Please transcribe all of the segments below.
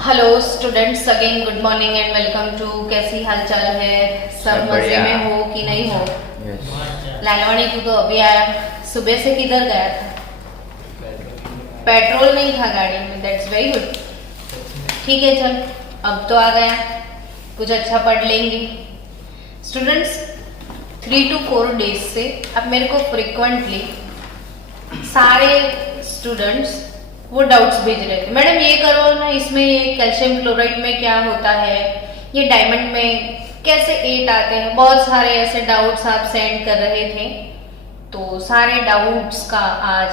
Hello students, again good morning and welcome to. कैसी हालचाल है? सब मजे में हो कि नहीं हो? लालवाणी तू तो अभी आया, सुबह से किधर गया था? पेट्रोल नहीं था गाड़ी में, दैट्स वेरी गुड। ठीक है चल, अब तो आ गया, कुछ अच्छा पढ़ लेंगे। स्टूडेंट्स, 3 to 4 डेज से अब मेरे को फ्रिक्वेंटली सारे स्टूडेंट्स वो डाउट्स भेज रहे थे, मैडम ये करो ना, इसमें ये कैल्शियम क्लोराइड में क्या होता है, ये डायमंड में कैसे 8 आते हैं। बहुत सारे ऐसे डाउट्स आप सेंड कर रहे थे, तो सारे डाउट्स का आज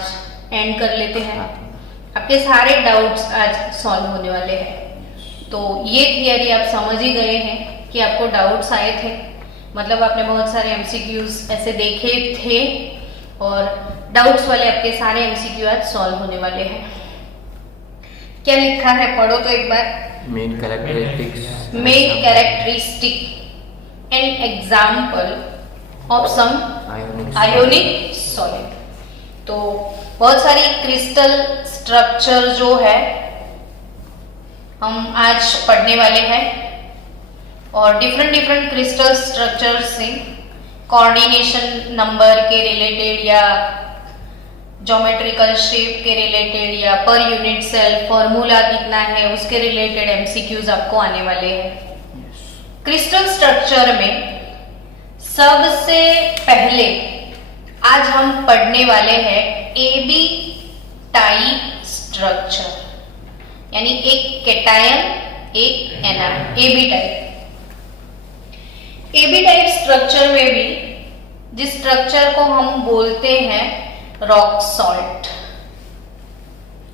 एंड कर लेते हैं। आपके सारे डाउट्स आज सॉल्व होने वाले हैं। तो ये थियरी आप समझ ही गए हैं कि आपको डाउट्स आए थे, मतलब आपने बहुत सारे एमसीक्यूज ऐसे देखे थे और डाउट्स वाले आपके सारे एमसीक्यू आज सॉल्व होने वाले हैं। क्या लिखा है पढ़ो तो एक बार। Main characteristic and example of some ionic solid. तो बहुत सारी क्रिस्टल स्ट्रक्चर जो है हम आज पढ़ने वाले हैं, और डिफरेंट क्रिस्टल स्ट्रक्चर से कोऑर्डिनेशन नंबर के रिलेटेड या ज्योमेट्रिकल शेप के रिलेटेड या पर यूनिट सेल फॉर्मूला कितना है उसके रिलेटेड एमसीक्यूज आपको आने वाले हैं। क्रिस्टल स्ट्रक्चर में सबसे पहले आज हम पढ़ने वाले हैं एबी टाइप स्ट्रक्चर, यानी एक कैटायन एक anion, AB type. AB type structure में भी जिस स्ट्रक्चर को हम बोलते हैं रॉक सॉल्ट।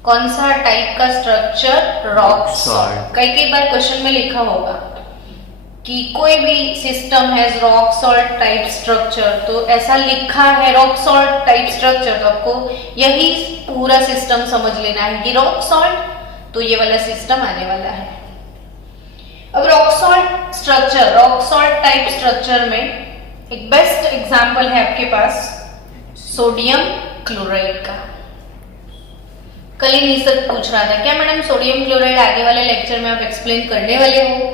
कौन सा टाइप का स्ट्रक्चर? Rock salt. कई बार क्वेश्चन में लिखा होगा कि कोई भी सिस्टम है रॉक सॉल्ट टाइप स्ट्रक्चर, तो ऐसा लिखा है रॉक सॉल्ट टाइप स्ट्रक्चर, तो आपको यही पूरा सिस्टम समझ लेना है कि रॉक सॉल्ट, तो ये वाला सिस्टम आने वाला है। अब rock salt structure, rock salt type structure में एक बेस्ट एग्जांपल है आपके पास सोडियम क्लोराइड का। कल ही निसर्ग पूछ रहा था, क्या मैडम सोडियम क्लोराइड आगे वाले लेक्चर में आप एक्सप्लेन करने वाले हो?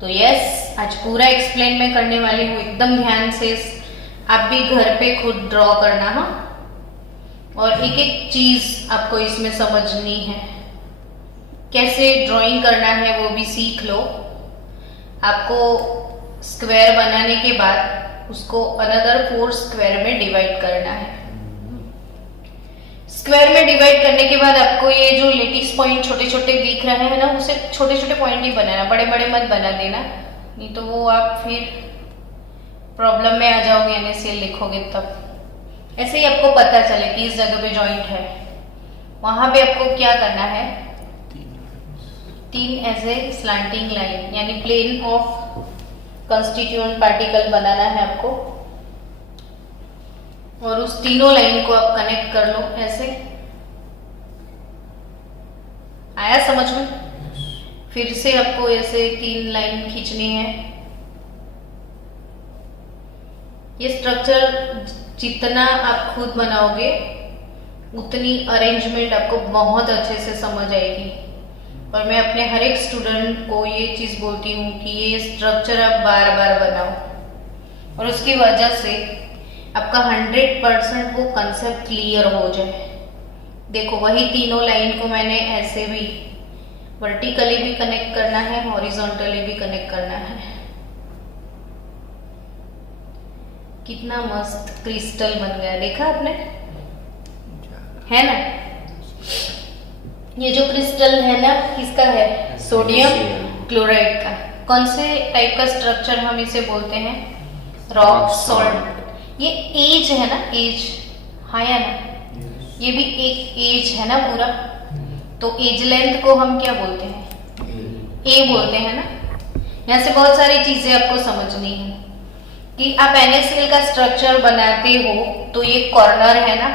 तो यस, आज पूरा एक्सप्लेन मैं करने वाली हूँ, एकदम ध्यान से। आप भी घर पे खुद ड्रॉ करना, हाँ, और एक एक चीज आपको इसमें समझनी है, कैसे ड्राइंग करना है वो भी सीख लो। आपको स्क्वायर बनाने के बाद उसको अनदर 4 स्क्वायर में डिवाइड करना है। स्क्वायर में डिवाइड करने के बाद आपको ये जो लेटिस पॉइंट छोटे छोटे दिख रहे हैं ना, उसे छोटे छोटे पॉइंट ही बनाना, बड़े बड़े मत बना देना, नहीं तो वो आप फिर प्रॉब्लम में आ जाओगे। NaCl लिखोगे तब ऐसे ही आपको पता चले कि इस जगह पे जॉइंट है, वहां पे आपको क्या करना है, 3 ऐसे स्लैंटिंग लाइन यानी प्लेन ऑफ कंस्टिट्यूएंट पार्टिकल बनाना है आपको, और उस तीनों लाइन को आप कनेक्ट कर लो ऐसे। आया समझ में? फिर से आपको ऐसे 3 लाइन खींचनी है। ये स्ट्रक्चर जितना आप खुद बनाओगे उतनी अरेंजमेंट आपको बहुत अच्छे से समझ आएगी। और मैं अपने हर एक स्टूडेंट को ये चीज बोलती हूँ कि ये स्ट्रक्चर आप बार बार बनाओ, और उसकी वजह से आपका 100% वो कंसेप्ट क्लियर हो जाए। देखो, वही तीनों लाइन को मैंने ऐसे भी वर्टिकली भी कनेक्ट करना है, हॉरिजॉन्टली भी कनेक्ट करना है। कितना मस्त क्रिस्टल बन गया, देखा आपने? है ना? ये जो क्रिस्टल है ना, किसका है? सोडियम क्लोराइड का। कौन से टाइप का स्ट्रक्चर हम इसे बोलते हैं? Rock salt. ये एज है ना, एज, हाँ या ना? ये भी एक एज है ना पूरा, तो एज लेंथ को हम क्या बोलते हैं? ए बोलते हैं ना। यहाँ से बहुत सारी चीजें आपको समझनी है कि आप NaCl का स्ट्रक्चर बनाते हो तो ये कॉर्नर है ना,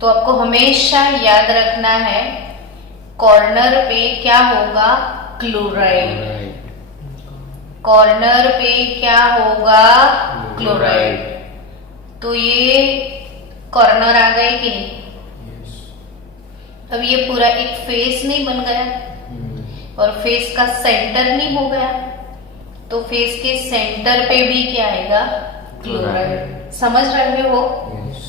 तो आपको हमेशा याद रखना है कॉर्नर पे क्या होगा? क्लोराइड। कॉर्नर पे क्या होगा? क्लोराइड। तो ये कॉर्नर आ गए कि नहीं? अब ये पूरा एक फेस नहीं बन गया? और फेस का सेंटर नहीं हो गया, तो फेस के सेंटर पे भी क्या आएगा? क्लोराइड। समझ रहे हो? Yes.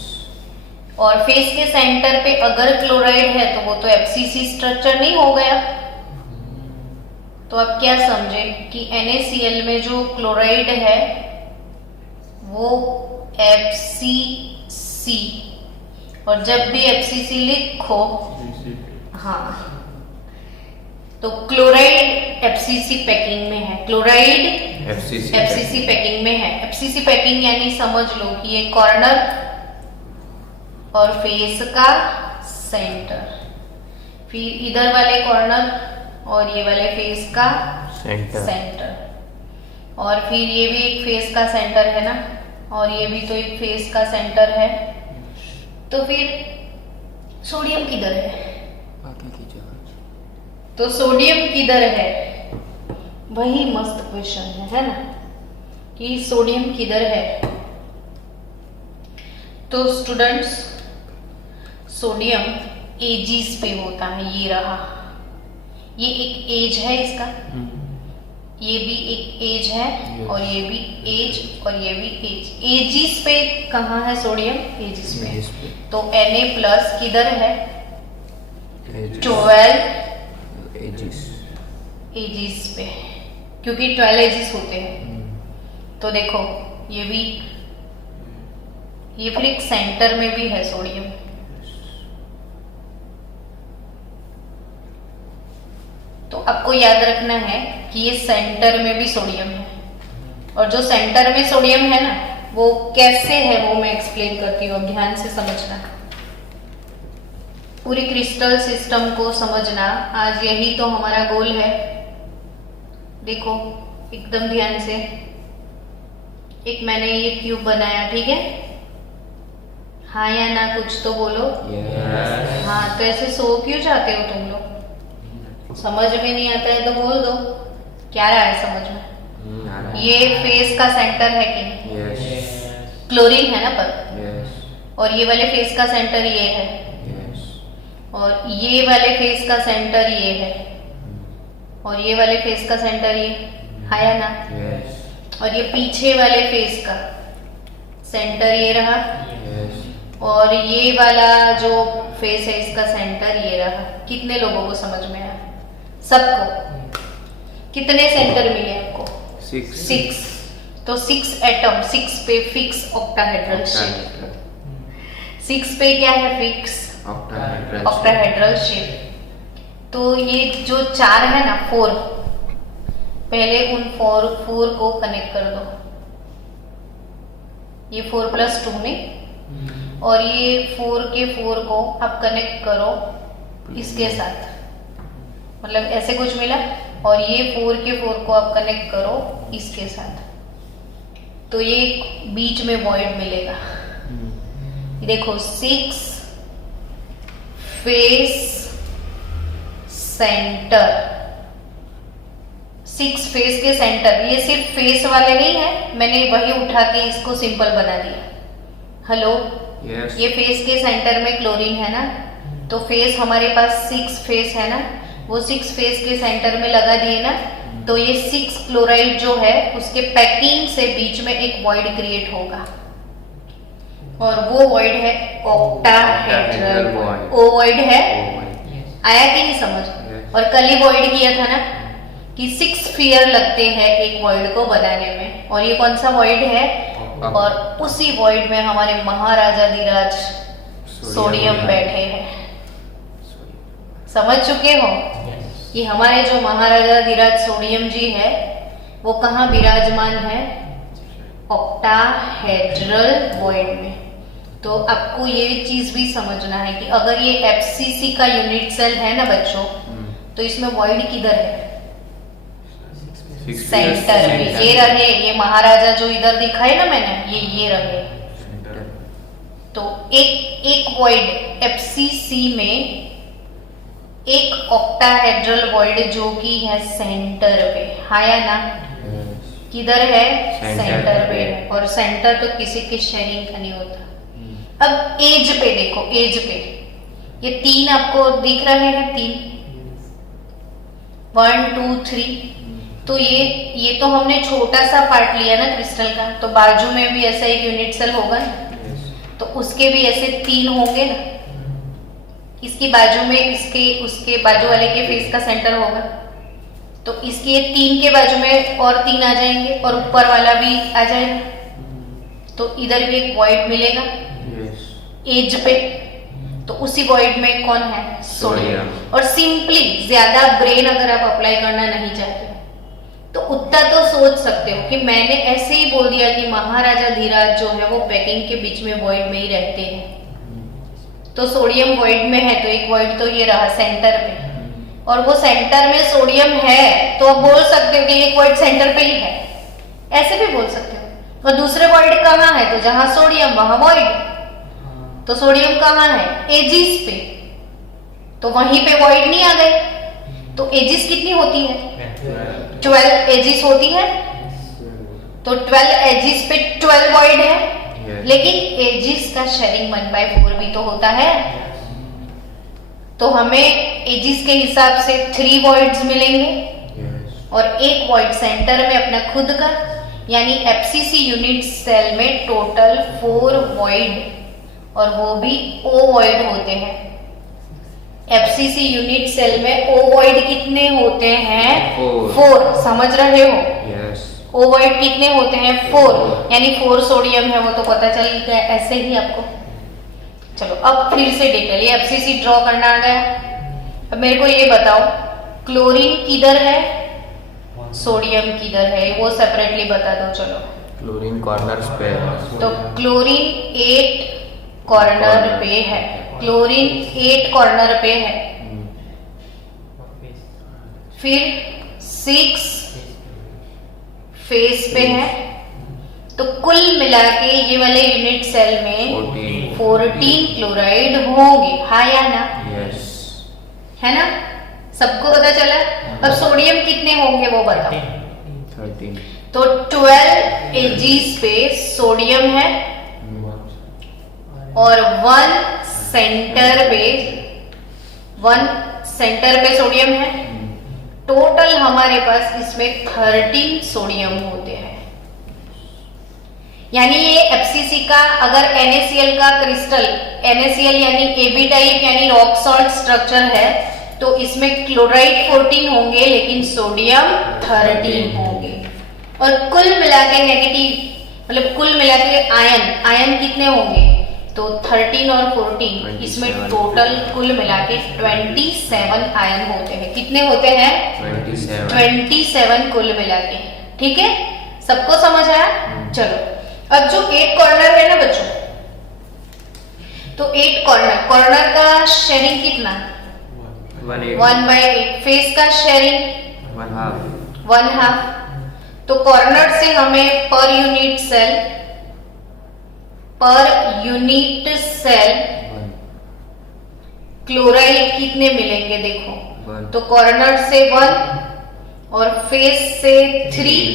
और फेस के सेंटर पे अगर क्लोराइड है तो वो तो FCC स्ट्रक्चर नहीं हो गया। तो आप क्या समझे कि NaCl में जो क्लोराइड है वो FCC, और जब भी FCC लिखो, हाँ, तो क्लोराइड FCC पैकिंग में है, क्लोराइड FCC पैकिंग में है। FCC पैकिंग यानी समझ लो कि ये कॉर्नर और फेस का सेंटर, फिर इधर वाले कॉर्नर और ये वाले फेस का सेंटर, और फिर ये भी एक फेस का सेंटर है ना, और ये भी तो एक फेस का सेंटर है। तो फिर सोडियम किधर है? तो सोडियम किधर है? वही मस्त क्वेश्चन है ना, कि सोडियम किधर है? तो स्टूडेंट्स, सोडियम एजिस पे होता है। ये रहा, ये एक एज है इसका, ये भी एक एज है, और ये भी एज, और ये भी एज। एजिस पे कहाँ है सोडियम? एजिस पे। तो Na+ किधर है? 12 एजिस पे, क्योंकि 12 एजिस होते हैं। तो देखो ये भी, ये फिर एक सेंटर में भी है सोडियम। तो आपको याद रखना है कि ये सेंटर में भी सोडियम है, और जो सेंटर में सोडियम है ना, वो कैसे है वो मैं एक्सप्लेन करती हूँ, अब ध्यान से समझना। पूरी क्रिस्टल सिस्टम को समझना, आज यही तो हमारा गोल है। देखो एकदम ध्यान से, एक मैंने ये क्यूब बनाया, ठीक है? हाँ या ना कुछ तो बोलो। Yes. हाँ, तो ऐसे सो क्यों जाते हो तुम लोग? समझ में नहीं आता है तो बोल दो, क्या रहा है समझ में? ये फेस का सेंटर है कि नहीं? Yes. क्लोरीन है ना पर। Yes. और ये वाले फेस का सेंटर ये है, Yes. और ये वाले फेस का सेंटर ये है, और ये वाले फेस का सेंटर ये, हाँ या ना? Yes. और ये पीछे वाले फेस का सेंटर ये रहा, Yes. और ये वाला जो फेस है इसका सेंटर ये रहा। कितने लोगों को समझ में आया? सबको? कितने सेंटर मिले आपको? 6। तो 6 एटम, 6 पे फिक्स ऑक्टाहेड्रल शेप। 6 पे क्या है? Fix octahedral shape. तो ये जो 4 है ना, 4, पहले उन 4 को कनेक्ट कर दो। ये 4+2 में, और ये 4 के 4 को आप कनेक्ट करो इसके साथ, मतलब ऐसे कुछ मिला, और ये 4 के 4 को आप कनेक्ट करो इसके साथ, तो ये बीच में वॉइड मिलेगा। देखो 6 फेस सेंटर, 6 फेस के सेंटर। ये सिर्फ फेस वाले नहीं है, मैंने वही उठा के इसको सिंपल बना दिया। Hello, Yes. ये फेस के सेंटर में क्लोरीन है ना, तो फेस हमारे पास 6 फेस है ना, वो 6 फेस के सेंटर में लगा दिए ना, तो ये 6 क्लोराइड जो है उसके पैकिंग से बीच में एक वॉइड क्रिएट होगा, और वो वॉइड है ऑक्टाहेड्रल वॉइड। ओ वॉइड है, आया कि नहीं समझ? और कल ही वॉइड किया था ना कि 6 स्फीयर लगते हैं एक वॉइड को बनाने में, और ये कौन सा वॉइड है? और उसी वॉइड में हमारे महाराजा धीराज सोडियम बैठे हैं। समझ चुके हो कि हमारे जो महाराजा धीराज सोडियम जी है वो कहाँ विराजमान है? ऑक्टाहेड्रल वॉइड में। तो आपको ये चीज भी समझना है कि अगर ये FCC का यूनिट सेल है ना बच्चों, तो इसमें वॉइड किधर है? सेंटर में। ये रहे, ये महाराजा जो इधर दिखाए ना मैंने, ये रहे। तो एक वॉइड FCC में, एक ऑक्टाहेड्रल वॉइड जो कि है सेंटर पे, हाँ या ना? किधर है? सेंटर पे है, और सेंटर तो किसी के शेयरिंग का नहीं होता। अब एज पे देखो, एज पे ये 3 आपको दिख रहे हैं, 3 1 2 3। तो ये तो हमने छोटा सा पार्ट लिया ना क्रिस्टल का, तो बाजू में भी ऐसा एक यूनिट सेल होगा ना, तो उसके भी ऐसे 3 होंगे ना। इसकी बाजू में इसके उसके बाजू वाले के फेस का सेंटर होगा, तो इसके ये 3 के बाजू में और 3 आ जाएंगे और ऊपर वाला भी आ जाएगा, तो इधर भी एक वॉइड मिलेगा एज पे। तो उसी वॉइड में कौन है? सोडियम। और सिंपली ज्यादा ब्रेन अगर आप अप्लाई करना नहीं चाहते तो उतना तो सोच सकते हो कि मैंने ऐसे ही बोल दिया कि महाराजा धीराज जो है वो पैकिंग के बीच में वॉइड में ही रहते हैं, तो सोडियम वॉइड में है, तो एक वॉइड तो ये रहा सेंटर पे, और वो सेंटर में सोडियम है, तो आप बोल सकते हो कि एक वॉइड सेंटर पे ही है, ऐसे भी बोल सकते हो। और दूसरे वॉइड कहाँ है? तो जहां सोडियम वहां वॉइड, तो सोडियम कहाँ है? एजिस पे, तो वहीं पे वॉइड नहीं आ गए। तो एजिस कितनी होती है? 12 एजिस होती है, तो 12 एजिस पे 12 वॉइड है, लेकिन एजिस का शेयरिंग 1/4 भी तो होता है, तो हमें एजिस के हिसाब से 3 वॉइड्स मिलेंगे और एक वॉइड सेंटर में अपना खुद का, यानी एफसीसी यूनिट सेल में टोटल 4 वॉइड, और वो भी ओवॉइड होते हैं। एफसीसी यूनिट सेल में ओवॉइड कितने होते हैं? 4। समझ रहे हो? यस। ओवॉइड कितने होते हैं? 4, यानी 4 सोडियम है, वो तो पता चल गया ऐसे ही आपको। चलो अब फिर से डिटेल, ये एफसीसी ड्रॉ करना आ गया। अब मेरे को ये बताओ क्लोरीन किधर है, सोडियम किधर है, वो सेपरेटली बता दो। चलो क्लोरीन कॉर्नर्स पे है। तो क्लोरीन 8 कॉर्नर पे है, क्लोरीन 8 कॉर्नर पे है, फिर 6 फेस पे है, तो कुल मिला के ये वाले यूनिट सेल में 14 क्लोराइड होंगे, हाँ या ना? यस। है ना? सबको पता चला? अब सोडियम कितने होंगे वो बताओ। 13। तो 12 एजीज पे सोडियम है और 1 सेंटर पे सोडियम है। टोटल हमारे पास इसमें 13 सोडियम होते हैं। यानी ये एफसीसी का अगर NaCl का क्रिस्टल, NaCl यानी AB टाइप यानी रॉक सॉल्ट स्ट्रक्चर है, तो इसमें क्लोराइड 14 होंगे लेकिन सोडियम 13 होंगे। और कुल मिला के नेगेटिव मतलब कुल मिला के आयन कितने होंगे? तो 13 और 14 इसमें टोटल कुल मिला के 27 आयन होते हैं। कितने होते हैं? 27 कुल मिला के। ठीक है, सबको समझ आया? चलो अब जो 8 कॉर्नर है ना बच्चों, तो 8 कॉर्नर का शेयरिंग कितना? 1/8। फेस का शेयरिंग 1/2। तो कॉर्नर से हमें पर यूनिट सेल क्लोराइड कितने मिलेंगे देखो। तो कॉर्नर से 1 और फेस से 3,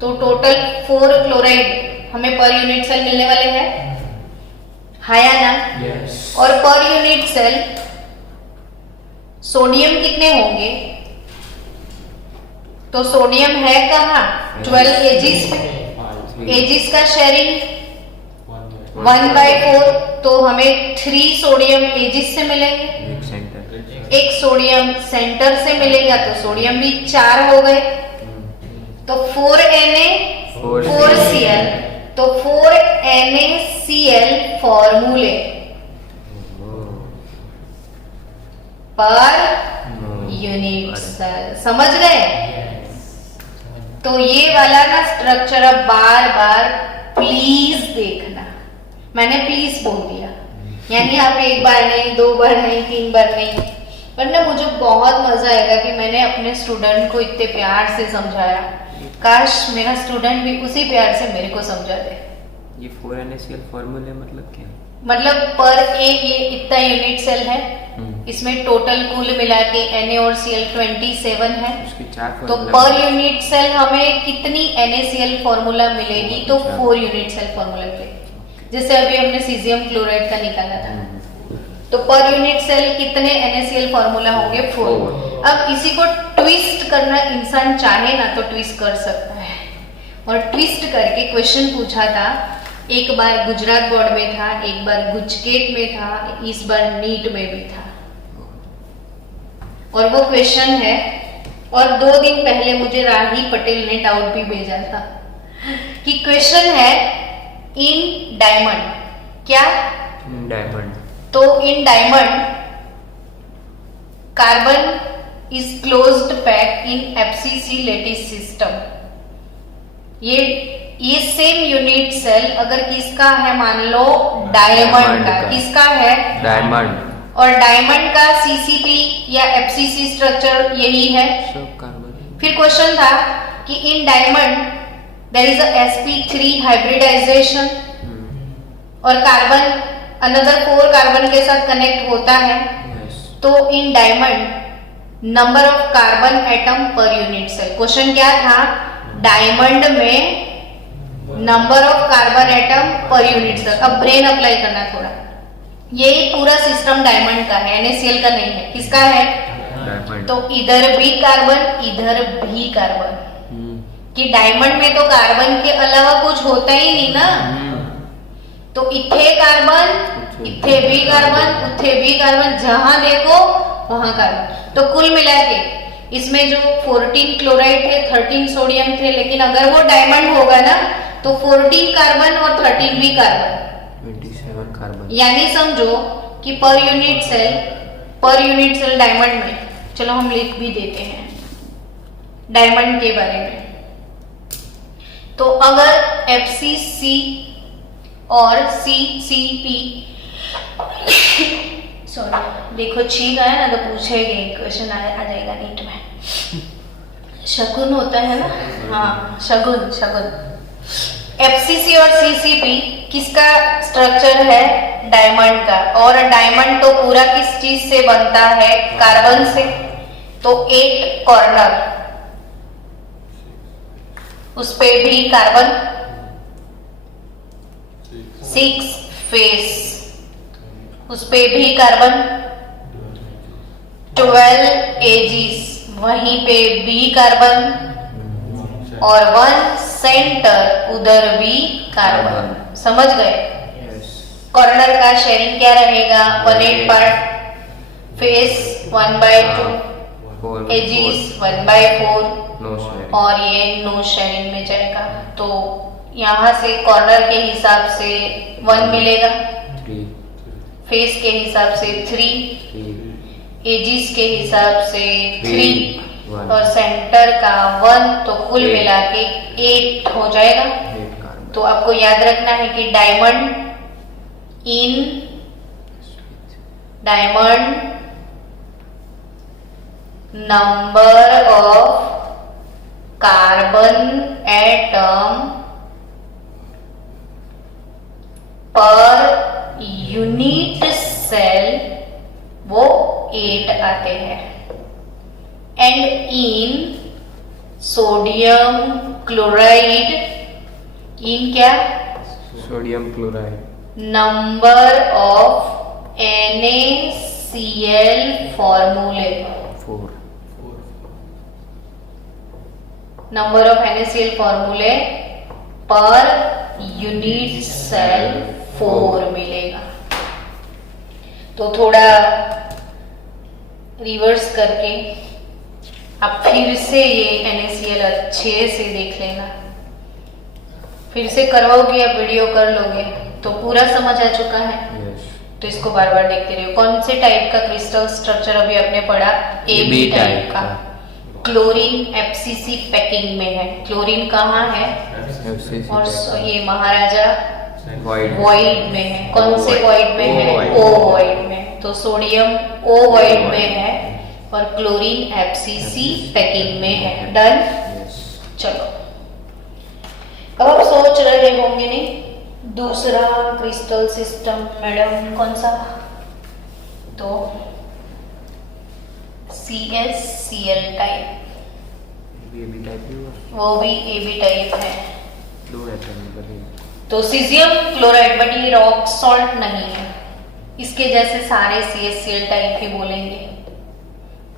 तो टोटल 4 क्लोराइड हमें पर यूनिट सेल मिलने वाले हैं, हाँ या ना? यस। और पर यूनिट सेल सोडियम कितने होंगे? तो सोडियम है कहाँ? 12 एजिस पे। एजिस का शेयरिंग 1/4, तो हमें 3 सोडियम एजिस से मिलेंगे, एक सोडियम सेंटर से मिलेगा, तो सोडियम भी 4 हो गए। तो 4Na 4Cl, तो 4NaCl फॉर्मूले पर यूनिट सेल। समझ गए? तो ये वाला ना स्ट्रक्चर अब बार बार प्लीज देखना। मैंने प्लीज बोल दिया, यानी आप एक बार नहीं, 2 बार नहीं, 3 बार नहीं, वरना मुझे बहुत मजा आएगा कि मैंने अपने स्टूडेंट को इतने प्यार से समझाया। काश मेरा स्टूडेंट भी उसी प्यार से मेरे को समझा दे। ये 4NaCl फॉर्मूले मतलब क्या? मतलब पर एक ये इतना यूनिट सेल है, इसमें टोटल कुल मिला के Na और Cl 27 है, उसकी 4 तो पर यूनिट सेल हमें कितनी NaCl फॉर्मूला मिलेगी? तो 4 यूनिट सेल फॉर्मूला मिलेगी। जैसे अभी हमने सीजियम क्लोराइड का निकाला था, तो पर यूनिट सेल कितने NaCl फॉर्मूला होंगे? 4। अब इसी को ट्विस्ट करना इंसान चाहे ना तो ट्विस्ट कर सकता है, और ट्विस्ट करके क्वेश्चन पूछा था। एक बार गुजरात बोर्ड में था, एक बार गुजकेट में था, इस बार नीट में भी था। और वो क्वेश्चन है, और 2 दिन पहले मुझे राही पटेल ने डाउट भी भेजा था कि क्वेश्चन है इन डायमंड, क्या डायमंड, तो in diamond carbon is closed pack in FCC lattice system. ये सेम यूनिट सेल अगर किसका है, मान लो डायमंड का, किसका है डायमंड, और डायमंड का सीसीपी या एफसीसी स्ट्रक्चर यही है। सब कार्बन। फिर क्वेश्चन था कि in diamond there is a sp3 hybridisation, और कार्बन अनदर 4 कार्बन के साथ कनेक्ट होता है। तो in diamond number of carbon atom per unit cell. Question क्या था, डायमंड में number of carbon atom per unit cell. अब ब्रेन अप्लाई करना थोड़ा, ये पूरा सिस्टम डायमंड का है, NaCl का नहीं है। किसका है, डायमंड। तो इधर भी कार्बन इधर भी कार्बन, कि डायमंड में तो कार्बन के अलावा कुछ होता ही नहीं ना। तो इथे कार्बन, इथे भी कार्बन, उथे भी कार्बन, जहां देखो वहां कार्बन। तो कुल मिला के इसमें जो 14 क्लोराइड थे, 13 सोडियम थे, लेकिन अगर वो डायमंड होगा ना तो 14 कार्बन और 13 भी कार्बन, 27 कार्बन। यानी समझो कि पर यूनिट सेल डायमंड में, चलो हम लिख भी देते हैं डायमंड के बारे में। तो अगर FCC और CCP सॉरी देखो छींक आया ना तो पूछेंगे, क्वेश्चन आ जाएगा नीट में। शगुन होता है ना, हाँ शगुन। FCC और CCP किसका स्ट्रक्चर है, डायमंड का। और डायमंड तो पूरा किस चीज से बनता है, कार्बन से। तो 8 कॉर्नर, उस पे भी कार्बन, 6 फेस, उस पे भी कार्बन, 12 एजिस, वहीं पे भी कार्बन, और 1 सेंटर, उधर भी कार्बन। समझ गए। कॉर्नर का शेयरिंग क्या रहेगा, 1/8 पार्ट, फेस 1/2, एजिस 1/4, और ये नो शेयरिंग में जाएगा। तो यहाँ से कॉर्नर के हिसाब से 1 मिलेगा, 3, फेस के हिसाब से 3, एजिस के हिसाब से 3, और सेंटर का 1, तो कुल मिला के 8 हो जाएगा। तो आपको याद रखना है कि diamond number of carbon atom per unit cell वो 8 आते हैं। And in sodium chloride, in क्या, sodium chloride, number of NaCl फॉर्मूले, 4, नंबर ऑफ NaCl फॉर्मूले पर यूनिट सेल 4 मिलेगा। तो थोड़ा रिवर्स करके आप फिर से ये NaCl अच्छे से देख लेना। फिर से करवाओगे या वीडियो कर लोगे तो पूरा समझ आ चुका है। तो इसको बार बार देखते रहिए। कौन से टाइप का क्रिस्टल स्ट्रक्चर अभी आपने पढ़ा, AB टाइप का। क्लोरीन FCC पैकिंग में है। क्लोरीन कहाँ है, और ये महाराजा वॉइड में है। कौन से वॉइड में है, O वॉइड में। तो सोडियम O वॉइड में है और क्लोरीन FCC पैकिंग में है। डन। चलो अब आप सोच रहे होंगे नहीं दूसरा क्रिस्टल सिस्टम मैडम कौन सा, तो CsCl टाइप, वो भी AB टाइप है। तो सीजियम क्लोराइड, बट ये रॉक सॉल्ट नहीं है, इसके जैसे सारे CsCl टाइप ही बोलेंगे।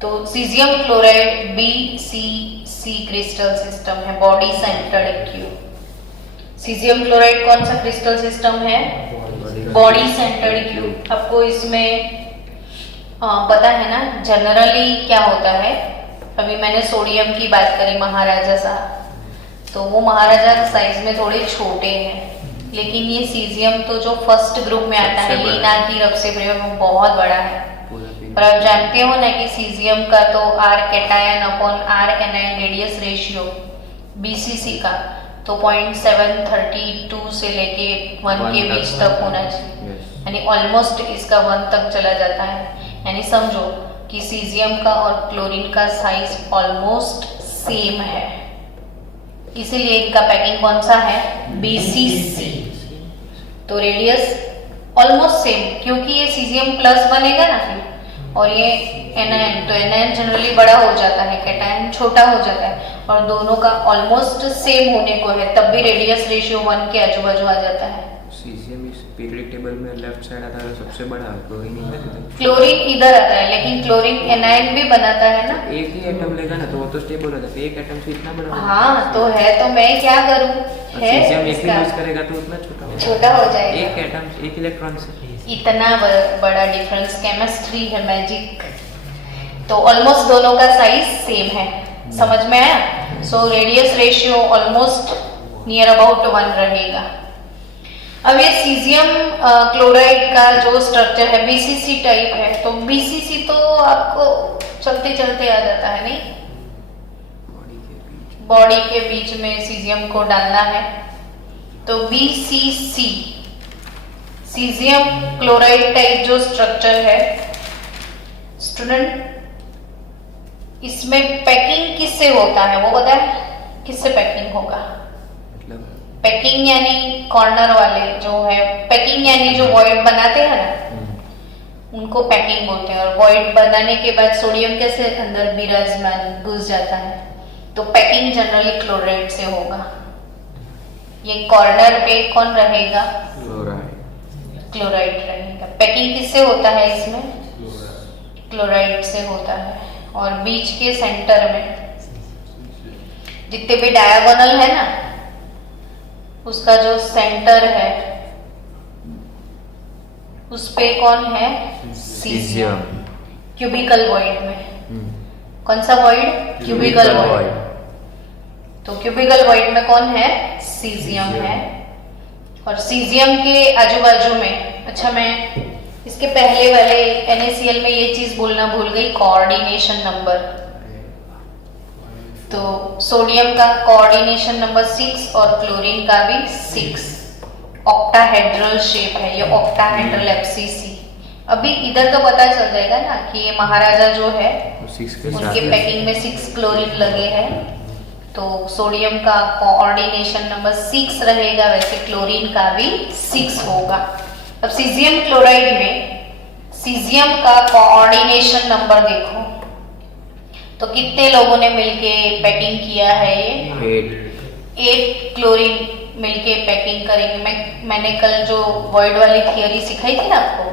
तो caesium chloride BCC crystal system है, body centred cube. Caesium chloride कौन सा क्रिस्टल सिस्टम है? Body centred cube. आपको इसमें पता है ना जनरली क्या होता है? अभी मैंने सोडियम की बात करी, महाराजा साहब, तो वो महाराजा साइज में थोड़े छोटे हैं, लेकिन ये सीजियम तो जो फर्स्ट ग्रुप में आता है, लीना की रक्सेप्रिया में बहुत बड़ा है। पर आप जानते हो ना कि सीजियम का तो R cation upon R anion radius ratio BCC का तो 0.732 से लेके 1 के बीच तक होना चाहिए, यानी ऑलमोस्ट इसका 1 तक चला जाता है। यानी समझो कि सीजियम का और क्लोरीन का साइज ऑलमोस्ट सेम है, इसीलिए इनका पैकिंग कौन सा है? BCC। तो रेडियस ऑलमोस्ट सेम, क्योंकि ये सीजियम प्लस बनेगा ना फिर, और ये एनायन, तो एनायन जनरली बड़ा हो जाता है, कैटायन छोटा हो जाता है, और दोनों का ऑलमोस्ट सेम होने को है, तब भी रेडियस रेशियो 1 के आजू बाजू आ जाता है। सीजियम इस पीरियडिक टेबल में लेफ्ट साइड आता है सबसे बड़ा, क्लोरीन इधर है। क्लोरीन इधर आता है, लेकिन क्लोरीन एनायन भी बनाता है ना। एक ही एटम लेगा ना तो वो तो स्टेबल हो जाता है, एक एटम से इतना बड़ा। हाँ तो है, तो मैं क्या करूँ? है सीजियम एक ही इसका यूज करेगा तो उतना छोटा हो जाएगा, एक एटम एक इलेक्ट्रॉन से। इतना बड़ा डिफरेंस, केमिस्ट्री है मैजिक। तो ऑलमोस्ट दोनों का साइज सेम है, समझ में आया? So radius ratio almost near about 1 रहेगा। अब ये सीजियम क्लोराइड का जो स्ट्रक्चर है BCC टाइप है, तो BCC तो आपको चलते चलते आ जाता है, नहीं? बॉडी के बीच में सीजियम को डालना है, तो BCC सीजियम क्लोराइड टाइप जो स्ट्रक्चर है स्टूडेंट, इसमें पैकिंग किससे होता है वो बताए? किससे पैकिंग होगा? पैकिंग यानी कॉर्नर वाले जो है, पैकिंग यानी जो वॉइड बनाते हैं ना, उनको पैकिंग बोलते हैं। और वॉइड बनाने के बाद सोडियम कैसे अंदर विराजमान घुस जाता है, तो पैकिंग जनरली क्लोराइड से होगा। ये कॉर्नर पे कौन रहेगा? क्लोराइड रहेगा। पैकिंग किससे होता है इसमें? क्लोराइड से होता है। और बीच के सेंटर में जितने भी डायगोनल है ना, उसका जो सेंटर है उस पे कौन है? सीजियम। क्यूबिकल वॉइड में कौन सा वॉइड? Cubical void. तो क्यूबिकल वॉइड में कौन है? सीजियम है। और सीजियम के आजू बाजू में, अच्छा मैं इसके पहले वाले NaCl में ये चीज बोलना भूल गई, कोऑर्डिनेशन नंबर। तो सोडियम का कोऑर्डिनेशन नंबर 6 और क्लोरीन का भी 6। ऑक्टाहेड्रल शेप है ये, ऑक्टाहेड्रल FCC। अभी इधर तो पता चल जाएगा ना कि ये महाराजा जो है उनके पैकिंग में 6 क्लोरीन लगे हैं, तो सोडियम का कोऑर्डिनेशन नंबर 6 रहेगा, वैसे क्लोरीन का भी 6 होगा। अब सीजियम क्लोराइड में सीजियम का कोऑर्डिनेशन नंबर देखो, तो कितने लोगों ने मिलके पैकिंग किया है? ये 8 क्लोरीन मिलके पैकिंग करेंगे। मैंने कल जो वॉइड वाली थियरी सिखाई थी ना आपको,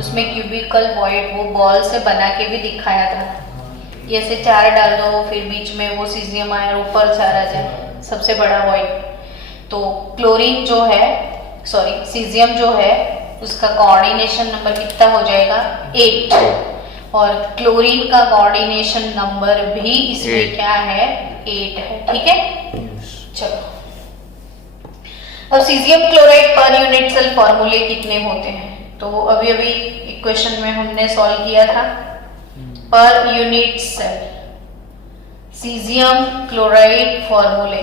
उसमें क्यूबिकल वॉइड वो बॉल से बना के भी दिखाया था। ये ऐसे 4 डाल दो, फिर बीच में वो सीजियम आए, ऊपर 4 आ जाए, सबसे बड़ा वॉइड। तो क्लोरीन जो है, सॉरी सीजियम जो है, उसका कोऑर्डिनेशन नंबर कितना हो जाएगा? 8। और क्लोरीन का कोऑर्डिनेशन नंबर भी इसमें क्या है? 8 है। ठीक है, चलो। अब caesium chloride per unit cell फॉर्मूले कितने होते हैं? तो अभी अभी इक्वेशन में हमने सॉल्व किया था। पर यूनिट सेल सीजियम क्लोराइड फॉर्मूले,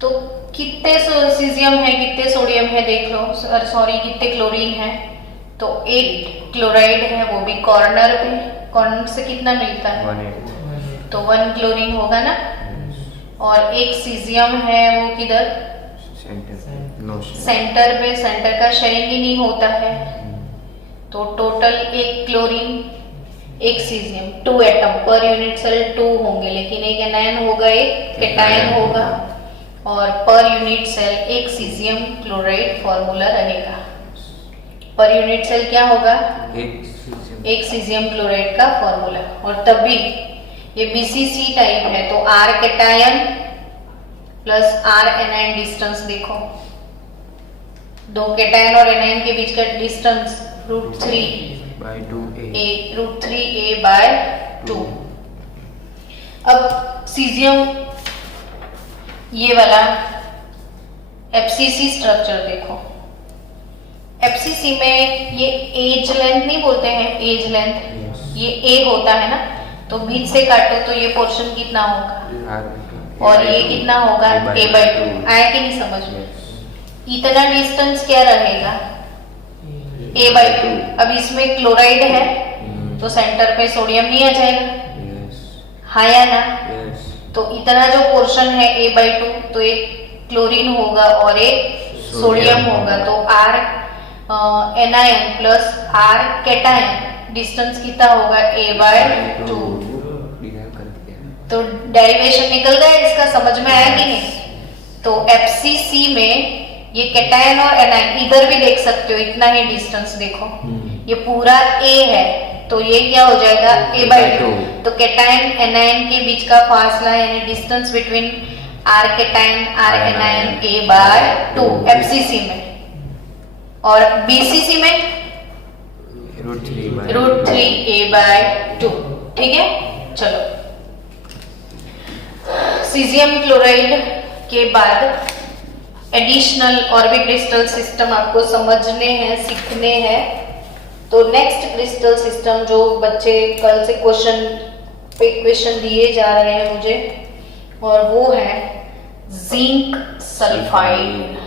तो कितने सीजियम है, कितने सोडियम है देख लो, सॉरी कितने क्लोरीन है? तो 8 क्लोराइड है, वो भी कॉर्नर पे। कॉर्नर से कितना मिलता है? तो 1 क्लोरीन होगा ना। और एक सीजियम है, वो किधर? सेंटर पे। सेंटर का शेयरिंग ही नहीं होता है, तो total 1 chlorine 1 caesium, 2 atom per unit cell 2 होंगे, लेकिन एक एनायन होगा, एक कैटायन होगा। और पर unit cell 1 caesium chloride formula रहेगा। पर यूनिट सेल क्या होगा? 1 सीजियम एक सीजियम क्लोराइड का फॉर्मूला। और तभी ये BCC टाइप है तो R cation plus R anion distance देखो, दो कैटायन और एनायन के बीच का डिस्टेंस √3a/2। अब सीजियम ये वाला FCC स्ट्रक्चर देखो, FCC में ये एज लेंथ नहीं बोलते हैं, एज लेंथ ये A होता है ना, तो बीच से काटो तो ये पोर्शन कितना होगा और ये कितना होगा A/2। आया कि नहीं समझ में? इतना डिस्टेंस क्या रहेगा A/2। अब इसमें क्लोराइड है तो सेंटर पे सोडियम नहीं आ जाएगा, हाँ या ना? तो इतना जो पोर्शन है A/2 तो एक क्लोरीन होगा और एक सोडियम होगा, तो R anion plus R cation distance कितना होगा A/2। तो डेरिवेशन निकल गया इसका, समझ में आया कि नहीं? तो FCC में ये कैटायन और एनायन इधर भी देख सकते हो, इतना ही डिस्टेंस देखो, ये पूरा A है तो ये क्या हो जाएगा A/2। तो कैटायन एनायन के बीच का फासला यानी distance between R cation R anion A/2 FCC में। और BCC में √3a/2। ठीक है, चलो सीजियम क्लोराइड के बाद एडिशनल ऑर्बिट क्रिस्टल सिस्टम आपको समझने हैं, सीखने हैं। तो नेक्स्ट क्रिस्टल सिस्टम जो बच्चे कल से क्वेश्चन दिए जा रहे हैं मुझे, और वो है जिंक सल्फाइड।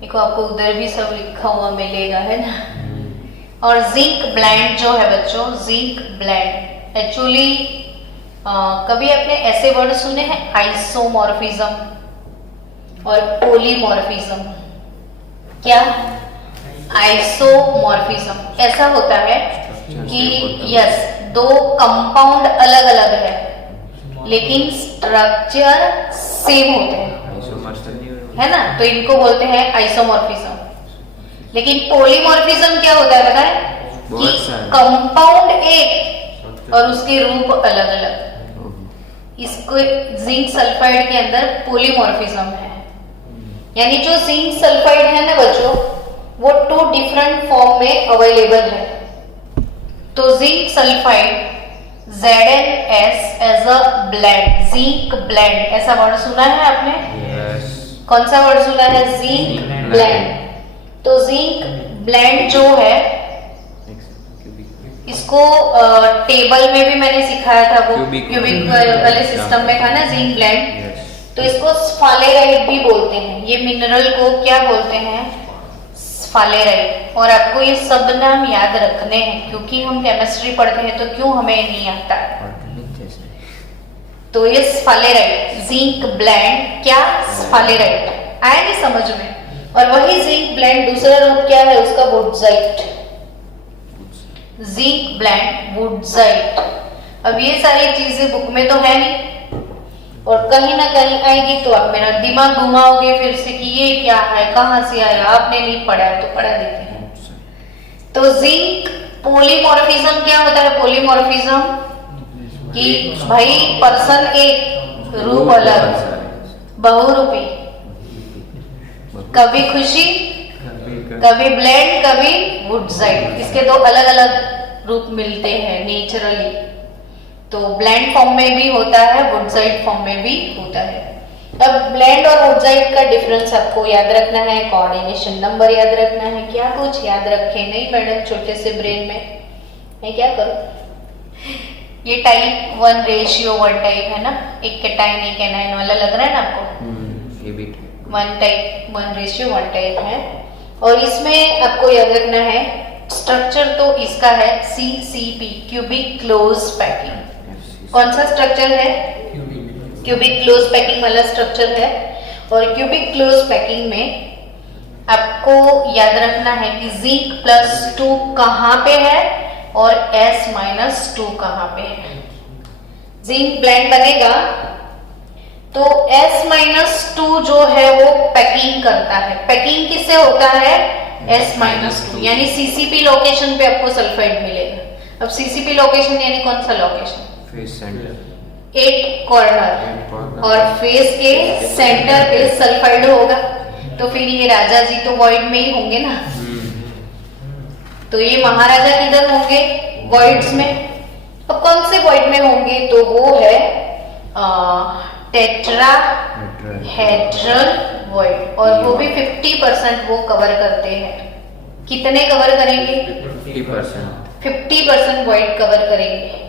देखो आपको उधर भी सब लिखा हुआ मिलेगा, है ना? और जिंक ब्लेंड जो है बच्चों, जिंक ब्लेंड एक्चुअली कभी आपने ऐसे वर्ड सुने हैं आइसोमॉर्फिज्म और पॉलीमॉर्फिज्म? क्या आइसोमॉर्फिज्म ऐसा होता है कि यस, दो कंपाउंड अलग अलग है लेकिन स्ट्रक्चर सेम होते हैं, है ना? तो इनको बोलते हैं आइसोमॉर्फिज्म। लेकिन पॉलीमॉर्फिज्म क्या होता है बताएं? कि कंपाउंड एक और उसके रूप अलग अलग। इसको जिंक सल्फाइड के अंदर पॉलीमॉर्फिज्म है, यानी जो जिंक सल्फाइड है ना बच्चों, वो 2 डिफरेंट फॉर्म में अवेलेबल है। तो zinc sulphide ZnS as a blende, zinc blende, ऐसा वर्ड सुना है आपने? कौन सा वर्ड सुना है? Zinc blende. तो जिंक ब्लेंड जो है इसको टेबल में भी मैंने सिखाया था, वो क्यूबिक वाले सिस्टम में था ना जिंक ब्लेंड। तो इसको स्फालेराइट भी बोलते हैं। ये मिनरल को क्या बोलते हैं? स्फालेराइट। और आपको ये सब नाम याद रखने हैं क्योंकि हम केमिस्ट्री पढ़ते हैं, तो क्यों हमें नहीं आता? तो ये स्फालेराइट, जिंक ब्लेंड, क्या स्फालेराइट, आया नहीं समझ में? और वही जिंक ब्लेंड दूसरा रूप क्या है उसका? वुडजाइट, जिंक ब्लेंड वुडजाइट। अब ये सारी चीजें बुक में तो है नहीं, और कहीं ना कहीं आएगी तो आप मेरा दिमाग घुमाओगे फिर से कि ये क्या है, कहां से आया, आपने नहीं पढ़ा तो पढ़ा देते हैं। तो जिंक पॉलीमॉर्फिज्म क्या होता है? पॉलीमॉर्फिज्म कि भाई पर्सन एक, रूप अलग, बहुरूपी, कभी खुशी, कभी ब्लेंड, कभी वुडजाइट। इसके दो अलग अलग रूप मिलते हैं नेचुरली। तो ब्लेंड फॉर्म में भी होता है, वुडजाइट फॉर्म में भी होता है। अब ब्लेंड और वुडजाइट का डिफरेंस आपको याद रखना है, कोऑर्डिनेशन नंबर याद रखना है। क्या कुछ याद रखे नहीं मैडम छोटे से ब्रेन में? मैं क्या करूं? ये टाइप 1 रेशियो 1 टाइप है ना, एक कैटायन एक एनायन वाला लग रहा है ना आपको? ये भी 1 टाइप 1 रेशियो 1 टाइप है। और इसमें आपको याद रखना है स्ट्रक्चर तो इसका है CCP, क्यूबिक क्लोज पैकिंग। कौन सा स्ट्रक्चर है? क्यूबिक क्लोज पैकिंग वाला स्ट्रक्चर है। और क्यूबिक क्लोज पैकिंग में आपको याद रखना है कि Zinc+2 कहां पे है और S-2 कहां पे है। जिंक ब्लेंड बनेगा तो S-2 जो है वो पैकिंग करता है। पैकिंग किससे होता है? S-2, यानी CCP लोकेशन पे आपको सल्फाइड मिलेगा। अब CCP लोकेशन यानी कौन सा लोकेशन? फेस सेंटर, 8 कॉर्नर और फेस के सेंटर पे सल्फाइड होगा, तो फिर ये राजा जी तो वॉइड में ही होंगे ना। तो ये महाराजा किधर होंगे? वॉइड्स में। अब कौन से वॉइड में होंगे? तो वो है टेट्रा हेड्रल वॉइड, और वो भी 50% वो कवर करते हैं। कितने कवर करेंगे? 50% वॉइड कवर करेंगे।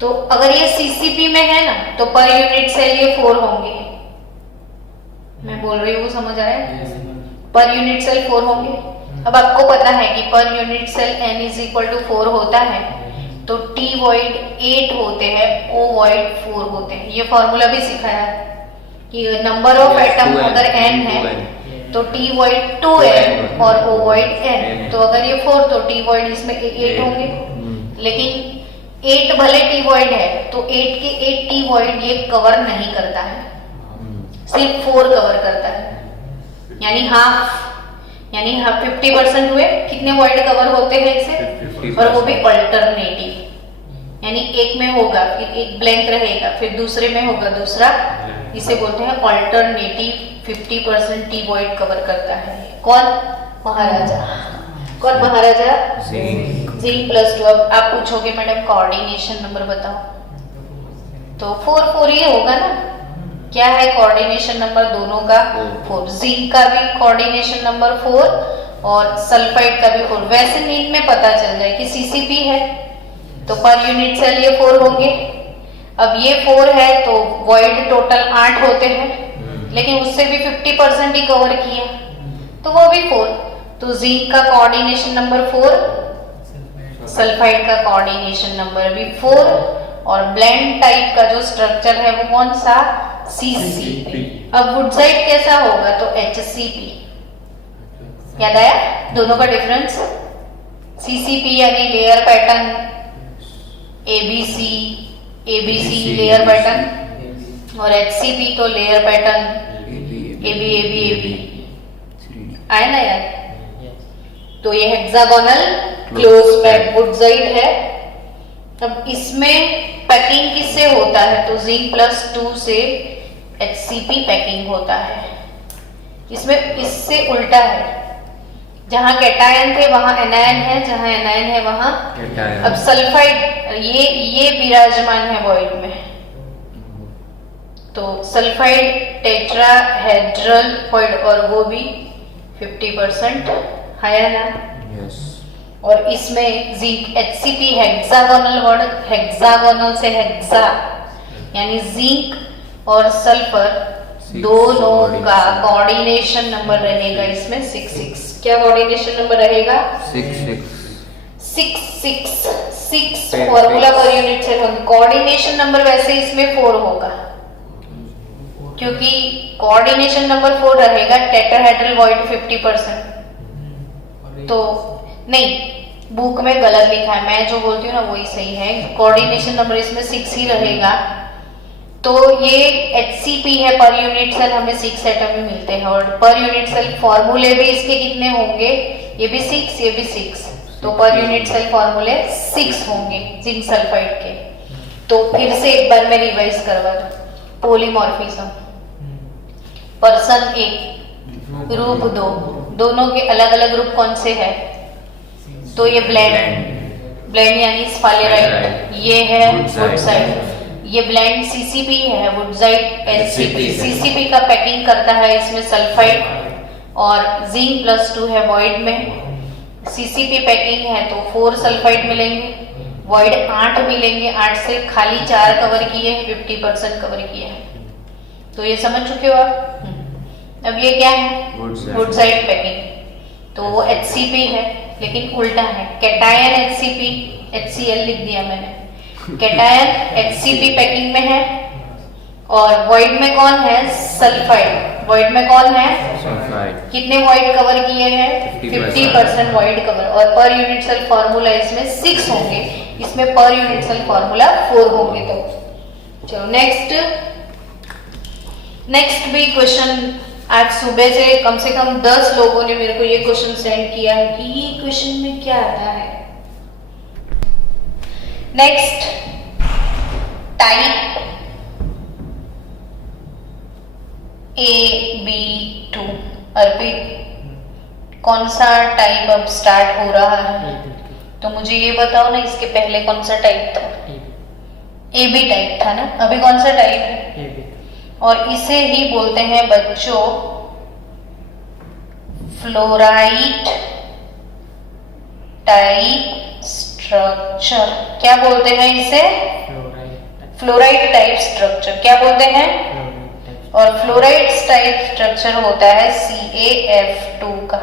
तो अगर ये सीसीपी में है ना, तो पर यूनिट सेल ये 4 होंगे। मैं बोल रही हूँ, समझ आया? पर यूनिट सेल 4 होंगे। अब आपको पता है कि per unit cell n is equal to 4 होता है, तो T वॉइड 8 होते हैं, O वॉइड 4 होते हैं। ये फॉर्मूला भी सिखाया है कि नंबर ऑफ एटम अगर n है तो T वॉइड 2n और O वॉइड n। तो अगर ये 4 तो T वॉइड इसमें 8 होंगे। लेकिन 8 भले T वॉइड है तो 8 के 8 T वॉइड ये कवर नहीं करता है, सिर्फ 4 कवर करता है, यानी हाफ। यानी 50% हुए। कितने वॉइड कवर होते हैं इसे? और वो भी अल्टरनेटिव, यानी एक में होगा फिर एक ब्लैंक रहेगा, फिर दूसरे में होगा दूसरा। इसे बोलते हैं अल्टरनेटिव। 50% टी वॉइड कवर करता है। कौन? महाराजा। कौन महाराजा? Zinc+2। अब आप पूछोगे मैडम कोऑर्डिनेशन नंबर बताओ, तो 4 ही होगा ना। क्या है कोऑर्डिनेशन नंबर दोनों का? 4। जिंक का भी कोऑर्डिनेशन नंबर 4 और सल्फाइड का भी 4। वैसे नींद में पता चल जाए कि सीसीपी है तो पर यूनिट सेल ये 4 होंगे। अब ये 4 है तो वॉइड टोटल 8 होते हैं, लेकिन उससे भी 50% ही कवर किया, तो वो भी 4। तो जिंक का कोऑर्डिनेशन नंबर 4, सल्फाइड का कोऑर्डिनेशन नंबर भी 4, और ब्लेंड टाइप का जो स्ट्रक्चर है वो कौन सा? सीसीपी। अब वुडसाइड कैसा होगा? तो HCP। याद आया दोनों का डिफरेंस? सीसीपी यानी layer pattern ABC layer pattern, और HCP तो लेयर पैटर्न AB। आया ना यार? तो ये हेक्सागोनल क्लोज पैक वुडसाइड है। अब इसमें पैकिंग किससे होता है? तो Zinc+2 से HCP पैकिंग होता है। इसमें इससे उल्टा है, जहां कैटायन थे वहां एनायन है, जहां एनायन है वहां कैटायन। अब सल्फाइड ये विराजमान है वॉइड में, तो सल्फाइड टेट्राहेड्रल वॉइड, और वो भी 50% है ना। यस। और इसमें zinc HCP hexagonal word, hexagonal से हेक्सा, यानी जिंक और सल्फर दोनों का कोऑर्डिनेशन नंबर रहेगा इसमें 6। क्या कोऑर्डिनेशन नंबर रहेगा? 6 फॉर्मूला पर यूनिट सेल होगा। कोऑर्डिनेशन नंबर वैसे इसमें 4 होगा, क्योंकि कोऑर्डिनेशन नंबर 4 रहेगा। Tetrahedral void 50%। तो नहीं, बुक में गलत लिखा है, मैं जो बोलती हूँ ना वही सही है। कोऑर्डिनेशन नंबर इसमें 6 ही रहेगा। तो ये HCP है, पर यूनिट सेल हमें 6 एटम में मिलते हैं, और पर यूनिट सेल फॉर्मूले भी इसके कितने होंगे? ये भी 6, ये भी 6। तो पर यूनिट सेल फॉर्मूले 6 होंगे जिंक सल्फाइड के। तो फिर से एक बार मैं रिवाइज करवा दूं। पॉलीमॉर्फिज्म, पर्सन 1, ग्रुप 2, दोनों के अलग अलग ग्रुप कौन से है? तो ये ब्लेंड यानी स्फालेराइट, ये है वुडसाइड। ये ब्लेंड सीसीपी है, वुडसाइड HCP। सीसीपी का पैकिंग करता है इसमें सल्फाइड, और Zinc+2 है वॉइड में। सीसीपी पैकिंग है तो 4 सल्फाइड मिलेंगे, वॉइड 8 मिलेंगे। 8 से खाली 4 कवर किए, 50% कवर किए हैं। तो ये समझ चुके हो आप? अब ये क्या है? Woodside packing. तो वो HCP है, लेकिन उल्टा है। कैटायन HCP, HCl लिख दिया मैंने। कैटायन HCP पैकिंग में है, और वॉइड में कौन है? सल्फाइड। वॉइड में कौन है? सल्फाइड। कितने वॉइड कवर किए हैं? 50% वॉइड कवर, और पर यूनिट सेल फॉर्मूला इसमें 6 होंगे, इसमें पर यूनिट सेल फॉर्मूला 4 होंगे। तो चलो नेक्स्ट भी क्वेश्चन आज सुबह से कम 10 लोगों ने मेरे को ये क्वेश्चन सेंड किया है कि ये क्वेश्चन में क्या आता है। Next, type AB2। अर्पित, कौन सा टाइप अब स्टार्ट हो रहा है? तो मुझे ये बताओ ना, इसके पहले कौन सा टाइप था? AB टाइप था ना। अभी कौन सा टाइप है? और इसे ही बोलते हैं बच्चों फ्लोराइड टाइप स्ट्रक्चर। क्या बोलते हैं इसे? Fluoride type structure. क्या बोलते हैं? और फ्लोराइड टाइप स्ट्रक्चर होता है CaF2 का।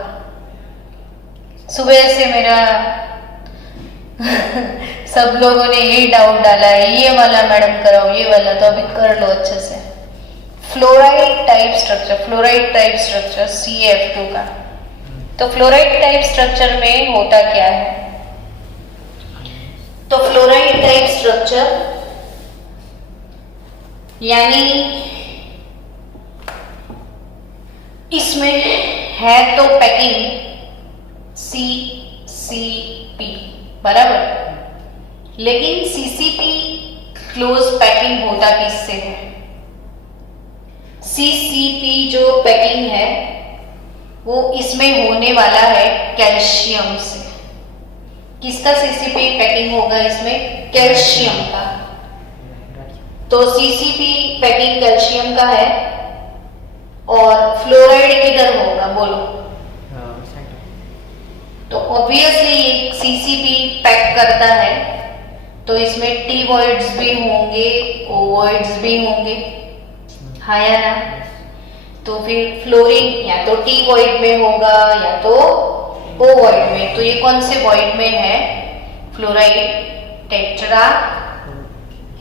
सुबह से मेरा सब लोगों ने यही डाउट डाला है, ये वाला मैडम कराओ, ये वाला, तो अभी कर लो अच्छे से। फ्लोराइड टाइप स्ट्रक्चर CaF2 का। तो फ्लोराइड टाइप स्ट्रक्चर में होता क्या है? तो फ्लोराइड टाइप स्ट्रक्चर यानी इसमें है तो पैकिंग CCP, बराबर। लेकिन CCP क्लोज पैकिंग होता किससे है? CCP जो पैकिंग है वो इसमें होने वाला है कैल्शियम से। किसका CCP पैकिंग होगा इसमें? कैल्शियम का। तो CCP पैकिंग कैल्शियम का है। और फ्लोराइड किधर होगा बोलो? तो ऑब्वियसली CCP पैक करता है, तो इसमें T वॉइड्स भी होंगे, O वॉइड्स भी होंगे, हाँ या ना? तो फिर फ्लोरीन या तो T वॉइड में होगा या तो O वॉइड में। तो ये कौन से वॉइड में है? फ्लोराइड टेट्रा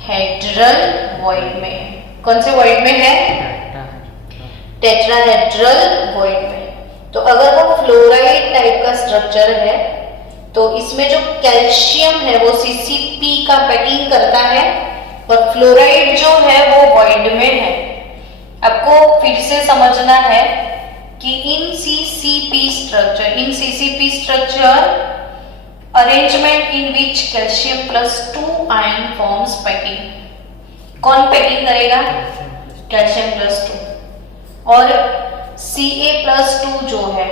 हेड्रल वॉइड में। कौन से वॉइड में है? टेट्राहेड्रल वॉइड में। तो अगर वो फ्लोराइड टाइप का स्ट्रक्चर है तो इसमें जो कैल्शियम है वो CCP का पैकिंग करता है और फ्लोराइड जो है वो वॉइड में है। आपको फिर से समझना है कि इन CCP स्ट्रक्चर अरेंजमेंट इन विच calcium plus 2 ion forms packing. कौन पैकिंग करेगा? Calcium plus 2। और Ca+2 जो है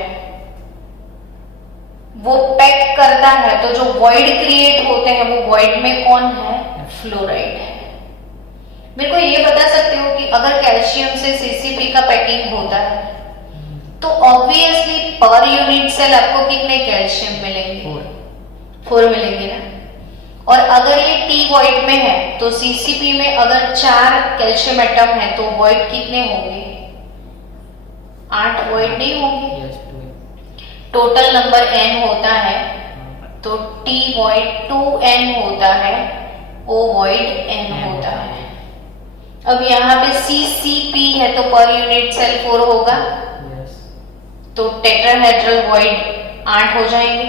वो पैक करता है, तो जो वॉइड क्रिएट होते हैं वो वॉइड में कौन है? फ्लोराइड है। मेरे को ये बता सकते हो कि अगर कैल्शियम से CCP का पैकिंग होता है तो ऑब्वियसली पर यूनिट सेल आपको कितने कैल्शियम मिलेंगे? 4 मिलेंगे ना। और अगर ये T वॉइड में है तो CCP में अगर 4 कैल्शियम एटम है तो वॉइड कितने होंगे? 8 वॉइड नहीं होंगे। टोटल नंबर n होता है तो T वॉइड 2n होता है, O वॉइड n होता है। अब यहाँ पे CCP है तो पर यूनिट सेल 4 होगा, तो टेट्राहेड्रल वॉइड 8 हो जाएंगे।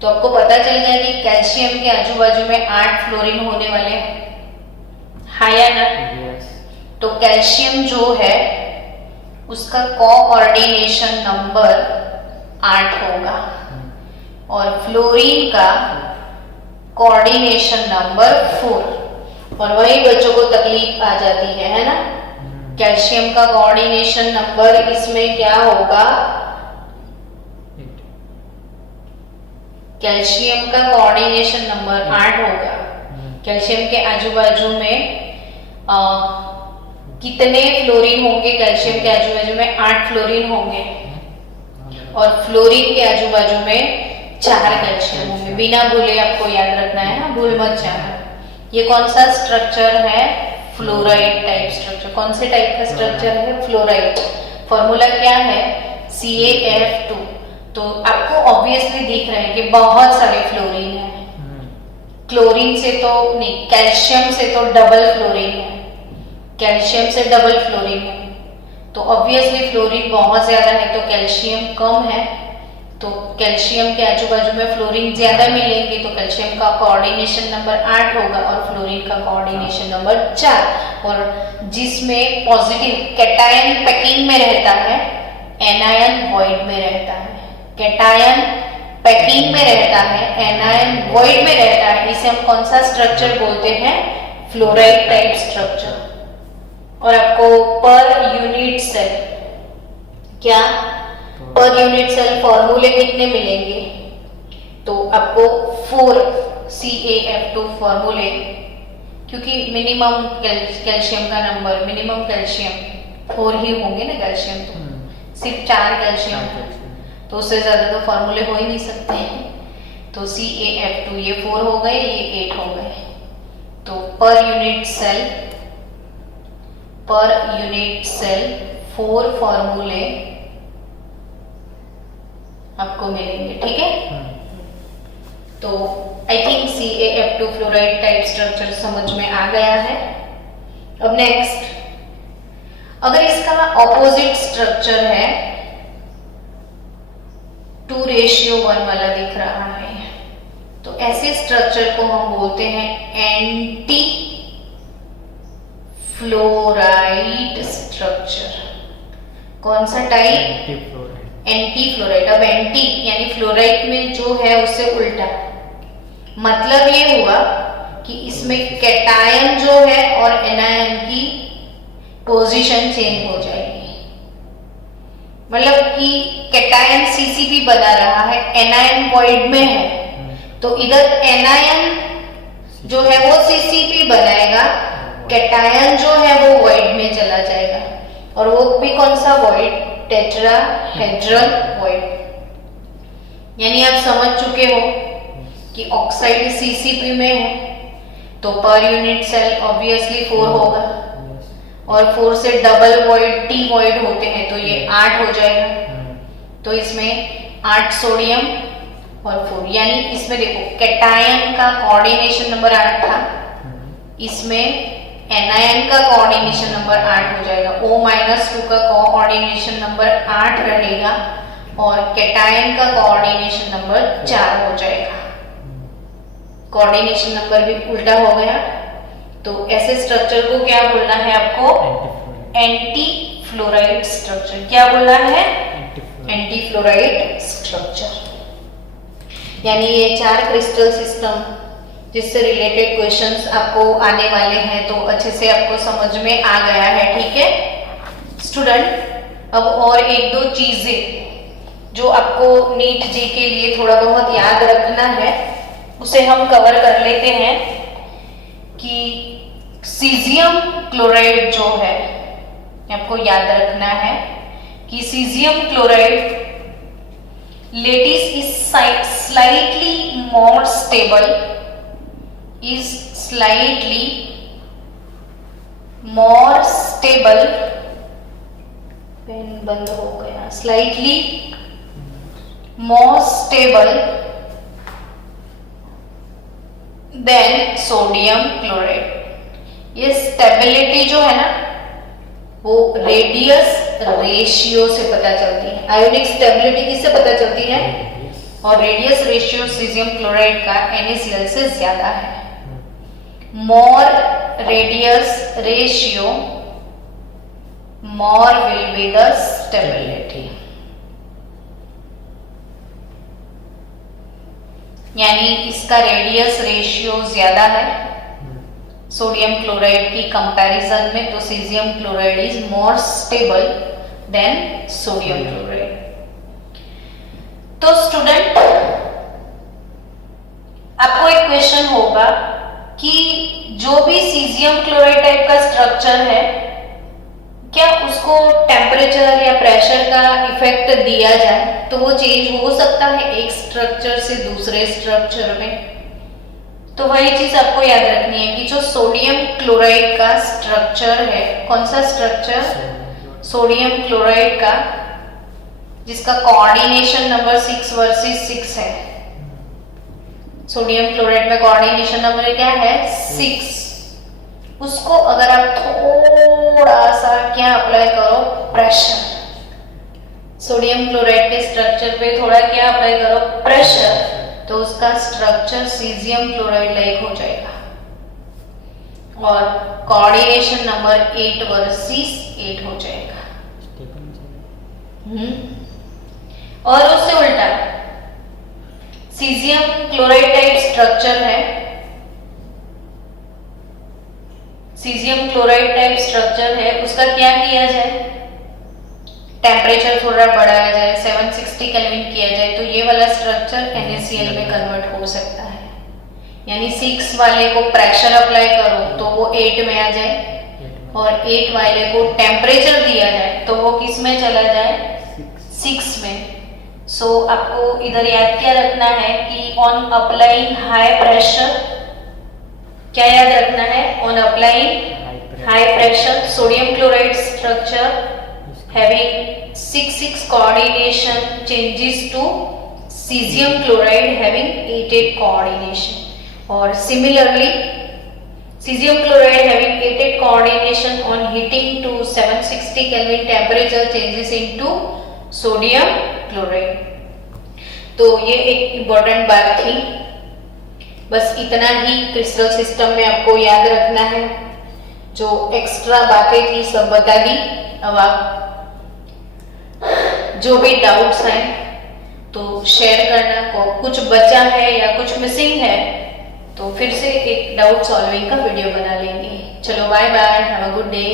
तो आपको पता चल गया कि कैल्शियम के आजू बाजू में 8 फ्लोरीन होने वाले हैं, हाँ या ना? तो कैल्शियम जो है उसका कोऑर्डिनेशन नंबर 8 होगा और फ्लोरीन का कोऑर्डिनेशन नंबर 4। और वही बच्चों को तकलीफ आ जाती है ना? कैल्शियम का कोऑर्डिनेशन नंबर इसमें क्या होगा? कैल्शियम का कोऑर्डिनेशन नंबर 8 होगा। कैल्शियम के आजू बाजू में कितने फ्लोरीन होंगे? कैल्शियम के आजू बाजू में 8 फ्लोरीन होंगे और फ्लोरीन के आजू बाजू में 4 कैल्शियम होंगे। बिना भूले आपको याद रखना है ना, भूल मत जाना। ये कौन सा स्ट्रक्चर है? Fluoride type structure. कौन से टाइप का स्ट्रक्चर है? फ्लोराइड। फॉर्मूला क्या है? CaF2। तो आपको ऑब्वियसली दिख रहा है कि बहुत सारे फ्लोरीन है। क्लोरीन से तो नहीं, कैल्शियम से तो डबल फ्लोरीन है, कैल्शियम से डबल फ्लोरीन है। तो ऑब्वियसली फ्लोरीन बहुत ज्यादा है तो कैल्शियम कम है, तो कैल्शियम के आजू बाजू में फ्लोरीन ज्यादा मिलेंगे तो कैल्शियम का कोऑर्डिनेशन नंबर 8 होगा और फ्लोरीन का कोऑर्डिनेशन नंबर 4। और जिसमें पॉजिटिव कैटायन पैकिंग में रहता है, एनायन वॉइड में रहता है। कैटायन पैकिंग में रहता है, एनायन वॉइड में रहता है, इसे हम कौन सा स्ट्रक्चर बोलते हैं? Fluoride type structure. और आपको पर यूनिट सेल, क्या पर यूनिट सेल फॉर्मूले कितने मिलेंगे? तो आपको 4 CaF2 फॉर्मूले, क्योंकि मिनिमम कैल्शियम का नंबर, मिनिमम कैल्शियम 4 ही होंगे ना, कैल्शियम तो सिर्फ 4 कैल्शियम है, तो उससे ज्यादा तो फॉर्मूले हो ही नहीं सकते हैं। तो CaF2 ये 4 हो गए, ये 8 हो गए। तो पर यूनिट सेल 4 फॉर्मूले आपको मिलेंगे, ठीक है। तो I think CaF2 fluoride type structure समझ में आ गया है। अब नेक्स्ट, अगर इसका ऑपोजिट स्ट्रक्चर है 2:1 वाला दिख रहा है, तो ऐसे स्ट्रक्चर को हम बोलते हैं एंटी फ्लोराइड स्ट्रक्चर। कौन सा टाइप? Anti fluoride. अब एंटी यानी फ्लोराइड में जो है उससे उल्टा, मतलब ये हुआ कि इसमें कैटायन जो है और एनायन की पोजीशन चेंज हो जाएगी। मतलब कि कैटायन CCP बना रहा है, एनायन वॉइड में है, तो इधर एनायन जो है वो CCP बनाएगा, कैटायन जो है वो वॉइड में चला जाएगा। और वो भी कौन सा वॉइड? Tetrahedral void. यानी आप समझ चुके हो कि ऑक्साइड CCP में है, तो पर यूनिट सेल ऑब्वियसली 4 होगा, और 4 से डबल वॉइड T वॉइड होते हैं, तो ये 8 हो जाएगा। तो इसमें 8 सोडियम और 4, यानी इसमें देखो कैटायन का कोऑर्डिनेशन नंबर 8 था, इसमें एनायन का कोऑर्डिनेशन नंबर 8 हो जाएगा। O-2 का कोऑर्डिनेशन नंबर 8 रहेगा और कैटायन का कोऑर्डिनेशन नंबर 4 हो जाएगा। कोऑर्डिनेशन नंबर भी उल्टा हो गया, तो ऐसे स्ट्रक्चर को क्या बोलना है आपको? Anti fluoride structure. क्या बोलना है? Anti fluoride structure. यानी ये 4 क्रिस्टल सिस्टम जिससे रिलेटेड क्वेश्चंस आपको आने वाले हैं, तो अच्छे से आपको समझ में आ गया है, ठीक है स्टूडेंट। अब और 1-2 चीजें जो आपको नीट जी के लिए थोड़ा बहुत याद रखना है, उसे हम कवर कर लेते हैं। कि सीजियम क्लोराइड जो है, आपको याद रखना है कि caesium chloride lattice is slightly more stable, is slightly more stable, pen बंद हो गया, slightly more stable than sodium chloride। ये स्टेबिलिटी जो है ना, वो रेडियस रेशियो से पता चलती है। आयोनिक स्टेबिलिटी किससे पता चलती है? और रेडियस रेशियो सीजियम क्लोराइड का NaCl से ज्यादा है। more radius ratio, more will be the stability। यानी इसका रेडियस रेशियो ज्यादा है सोडियम क्लोराइड की कंपैरिजन में, तो caesium chloride is more stable then sodium chloride. तो स्टूडेंट, आपको एक क्वेश्चन होगा कि जो भी सीजियम क्लोराइड टाइप का स्ट्रक्चर है, क्या उसको टेम्परेचर या प्रेशर का इफेक्ट दिया जाए तो वो चेंज हो सकता है एक स्ट्रक्चर से दूसरे स्ट्रक्चर में? तो वही चीज आपको याद रखनी है कि जो सोडियम क्लोराइड का स्ट्रक्चर है, कौन सा स्ट्रक्चर? सोडियम क्लोराइड का, जिसका कोऑर्डिनेशन नंबर 6 वर्सेस 6 है। सोडियम क्लोराइड में कोऑर्डिनेशन नंबर क्या है? 6। उसको अगर आप थोड़ा सा क्या अप्लाई करो? प्रेशर। सोडियम क्लोराइड के स्ट्रक्चर पे थोड़ा क्या अप्लाई करो, प्रेशर, तो उसका स्ट्रक्चर सीजियम क्लोराइड लाइक हो जाएगा। और कोऑर्डिनेशन नंबर 8 वर्सेस 8 हो जाएगा। और उससे उल्टा सीजियम क्लोराइड टाइप स्ट्रक्चर है, सीजियम क्लोराइड टाइप स्ट्रक्चर है, उसका क्या किया जाए, टेम्परेचर थोड़ा बढ़ाया जाए, 760 केल्विन किया जाए, तो ये वाला स्ट्रक्चर NaCl में कन्वर्ट हो सकता है। यानी 6 वाले को प्रेशर अप्लाई करो तो वो 8 में आ जाए, और 8 वाले को टेम्परेचर दिया जाए तो वो किस में चला जाए, 6 में। सो आपको इधर याद क्या रखना है कि ऑन अप्लाइंग हाई प्रेशर, क्या याद रखना है, on applying high pressure sodium chloride structure having 6-6 coordination changes to cesium chloride having 8-8 coordination, or similarly cesium chloride having 8-8 coordination on heating to 760 Kelvin temperature changes into sodium chloride। तो ये एक important बात थी, बस इतना ही crystal system में आपको याद रखना है। जो एक्स्ट्रा बातें थी सब बता दी। अब आप जो भी डाउट्स हैं तो शेयर करना, को कुछ बचा है या कुछ मिसिंग है तो फिर से एक डाउट सॉल्विंग का वीडियो बना लेंगे। चलो bye bye, have a good day.